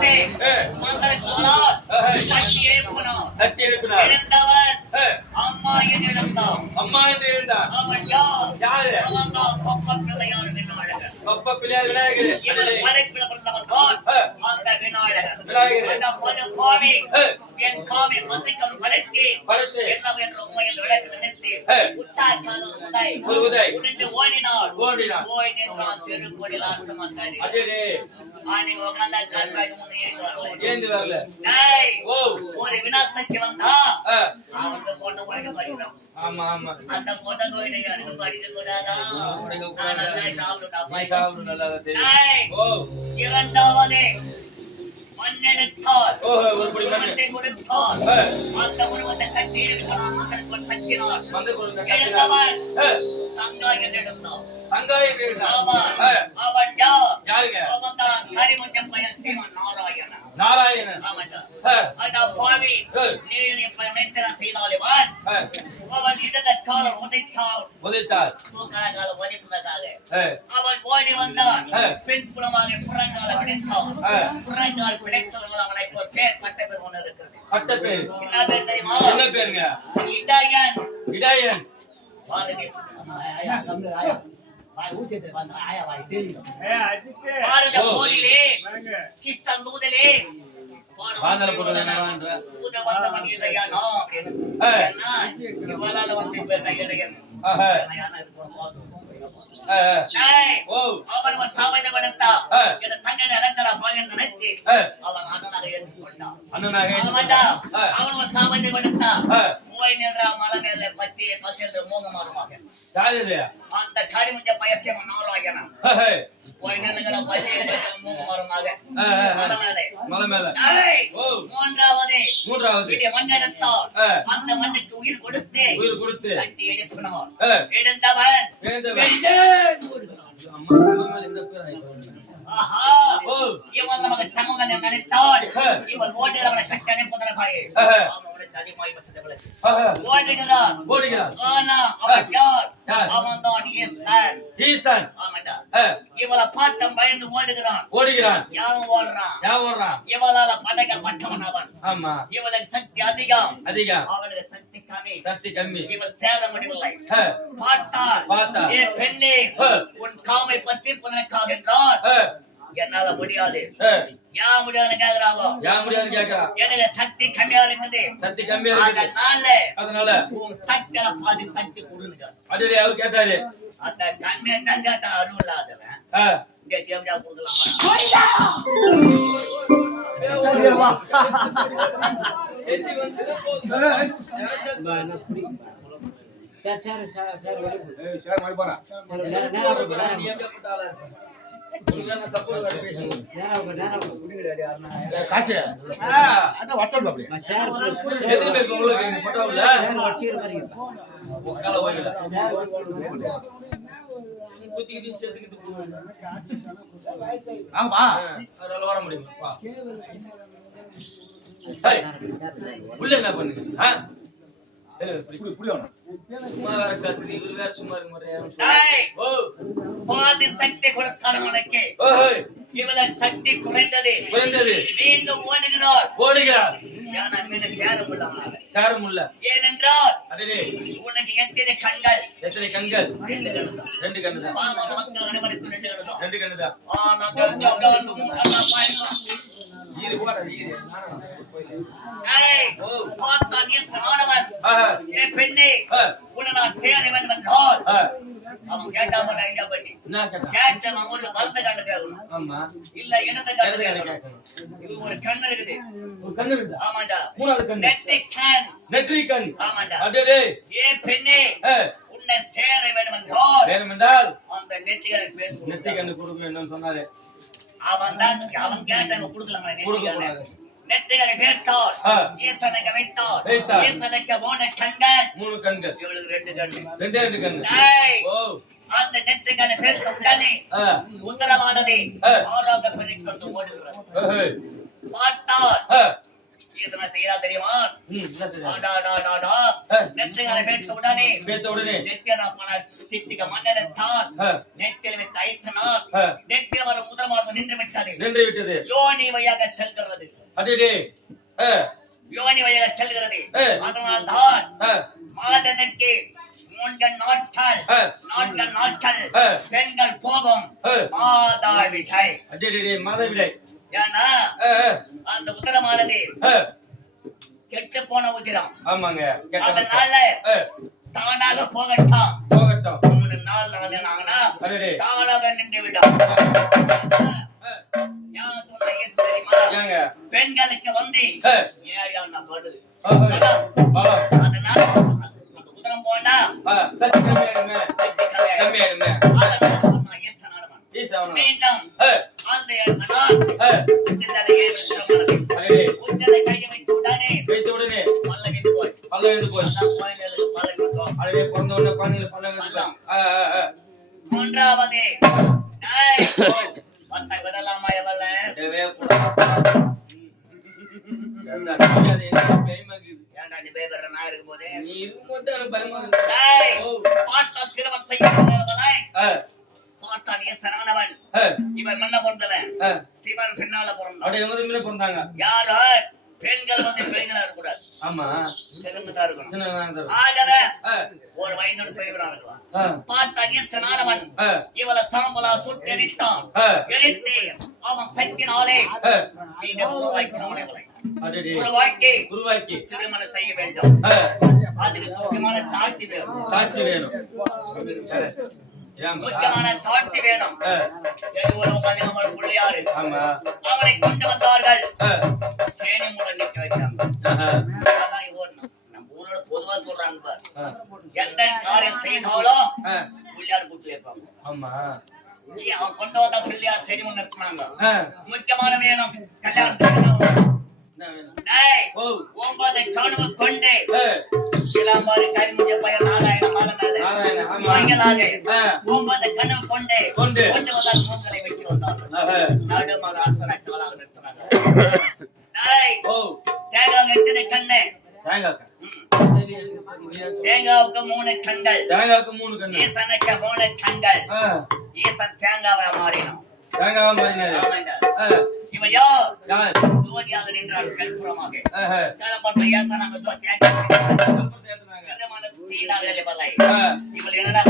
கொடுத்து மந்திர கோலால் தட்டி எழுப்பினார். எழுந்தவன் அம்மா என்று எழுந்தான். அம்மா என்று எழுந்தான். அவன் யார்? அவன் தான் பப்ப பிள்ளையார் விநாயகர். பப்ப பிள்ளையார் விநாயகர். இவர் படைப்பில பிறந்தவன் தான் அந்த விநாயகர். விநாயகர் அந்த பாவி என் காவி பசிக்கம் படைத்து என்னவென்று உண்மையில் விளக்கு நினைத்து உத்தாய் காலம் உதாய் உடனே ஓடினார். போய் நின்றான் திருக்கோயில் ஆஸ்தமக்காரி. ஆனி உட்கார்ந்தா கால்வாய் ஏந்து வரல. ஒரு வினாசக்கு வந்தா அவனுக்கு பொண்ணு உடைக்க படிக்கிறான். ஆமா ஆமா அந்த பொண்ணை கோயிலை அனுப்ப படிக்க கூடாதா? சாப்பிடு நல்லா இரண்டாவது மண்ணெடுத்தால் உருவத்தை கொடுத்தால் அந்த உருவத்தை கட்டி கட்டினார். எழுந்தவன் தங்காய் என்று எழுந்தான். அவன் யாருங்க? அவன் தான் கரிமுஞ்சம் பையன் ஸ்ரீமன் நாராயணன். நாராயணன் அந்த பாவி செய்தாலேவன் அவன் இடத காலம் உதைத்தார். காலம் உதைப்பதற்காக அவன் ஓடி வந்தான். பெண் குலமாக புறங்கால பிடித்தான். புறங்கால் பிடித்தவர்கள் அவனை பேர் பட்ட பேர் ஒன்று இருக்கிறது. பட்ட பேர் என்ன பேர் தெரியுமா? என்ன பேருங்க? இடாயன். இடாயன் அந்த கரிமுஞ்ச பயஸ்தே நாராயணன் மூன்றாவது அந்த மண்ணுக்கு உயிர் கொடுத்து கட்டி எழுப்பினார். எழுந்தவன் இவன் நமக்கு தமிழன் நினைத்தால் இவன் ஓடுகிறவனை கட்டி அணைப்பதற்காக ஓடுகிறான். ஆனா அவன் யார்? அவன் தான் ஈசன். இவளை பாட்டம் பயந்து ஓடுகிறான். யாரும் ஓடுறான். இவளால படக பட்டவன் அவன். ஆமா இவளுக்கு சக்தி அதிகம். அவளுக்கு சக்தி கம்மி. இவள் சேர முடியவில்லை. பார்த்தால் ஏ பெண்ணே உன் காமை தீர்ப்பதற்காக என்றால் என்னால முடியாது. ஏன் முடியாதுன்னு கேக்குறாவோ? எனக்கு சக்தி கம்மியா இருக்குது. அதனால உன் சக்தியில பாதி சக்தி கொடுங்க. அவர் கேட்டாரு. அந்த கம்மியா தான் கேட்டா அருள் இல்லாதவன் இங்க தேவையா கொடுக்கலாம். உள்ள என்ன பண்ணுங்க? சக்தி கொடுத்தானவனுக்கு இவள சக்தி குறைந்தது. மீண்டும் ஓடுகிறார். ஏனென்றால் உனக்கு எத்தனை கண்கள்? ரெண்டு கண்ணு தான். அனைவருக்கும் ரெண்டு கண்ணு தான். பெண்ணே உன்னை நான் சேர வேண்டும் என்றால் அவன் கேட்டாம ஐடியா பண்ணி கேட்டவன் ஒரு வலது கண்ணு கேட்கணும். இல்ல இடது கண்ணு கேட்கணும். இது ஒரு கண்ணு இருக்குது. ஆமாண்டா. நெற்றி கண். ஆமாண்டா. ஏ பெண்ணே உன்னை சேர வேண்டும் என்றால் அந்த நெற்றிகளை பேசு. நெற்றி கண்ணு கொடுக்கணும் என்னன்னு சொன்னாரு. அவன் கேட்டவன் கொடுக்கலாம். நெற்றிகளை கேட்டால் ஈசனுக்கு வைத்தால் ஈசனுக்கு மூணு கண்கள். இவளுக்கு ரெண்டு கண்ணு. அந்த நெற்றிகளை பேச உடனே உத்தரவானதை ஆறாவது பெண்ணை கொண்டு ஓடுகிறார். பார்த்தால் ஈசனை செய்யறா தெரியுமா? என்ன செய்யறா? ஆடாடாடாடா நெற்றிகளை பேத்த உடனே நெத்தியனா பண சித்திக மன்னனத்தான் நெத்தியில் வைத்த ஐத்தனால் நெத்தியில் வர முதல் நின்று விட்டது. யோனி வழியாக செல்கிறது. அடடே யோனி வழியாக செல்கிறது. அதனால்தான் மாதனுக்கு 4 நாட்கள் பெண்கள் போகும் மாதவிடை. அடடே மாதவிடை. ஏன்னா அந்த உதிரமானது கெட்டு போன உதிரம். ஆமாங்க. அதனால தானாக போகட்டும் 3 நாள் ஆனா தானாக நின்று விடும். பெண்களுக்கு வந்து படுது. அதனால அந்த உதிரம் போனா மீண்டும் வைத்த உடனே பல்ல வைத்து போச்சு. பிறந்த உடனே குழந்தைங்க மூன்றாவது விடலாமா எவல்ல இவன் மன்ன பிறந்தவன் சிவன் பின்னால பிறந்தாங்க. யாரு பெண்கள் வந்து பெண்களா இருக்கக்கூடாது. ஆமா சிறந்ததா இருக்கணும். ஆகவே ஒரு வயதோடு பெரியவராக இருக்கலாம். பார்த்தான் ஈசனானவன் இவளை சாம்பலா சுட்டெரித்தான். எரித்து அவன் சக்தினாலே உருவாக்கி திருமணம் செய்ய வேண்டும். அதுக்கு முக்கியமான சாட்சி வேணும். முக்கியமான சாட்சி வேணும். அவனை கொண்டு வந்தார்கள். சேனை மூலம் நிற்க வைக்கிறாங்க. ஊரோட பொதுவா சொல்றாங்க, எந்த காரியம் செய்தாலும் பிள்ளையார் கூட்டு வைப்பாங்க. அவன் கொண்டு வந்தா பிள்ளையார் செடி ஒண்ணு நிறுத்தினாங்க. முக்கியமான வேணும் கல்யாணம். 9 கனவு கொண்டு இளம்பாரி கைமுடிய பையன் நாராயண மகனாக 9 கனவு கொண்டு கொண்டு வந்தால் மூக்களை வெட்டி வந்தார்கள். நடுமக அரசனாக நிறுத்தினாங்க. தேங்காய் எத்தனை கண்ணு? தேங்காவுக்கு 3 கண்கள். ஈசனுக்கு 3 கண்கள். ஈசன் தேங்காவை மாறினான். இவன் யார்? ஜோதியாக நின்றால் கற்பூரமாக இவள் என்னடா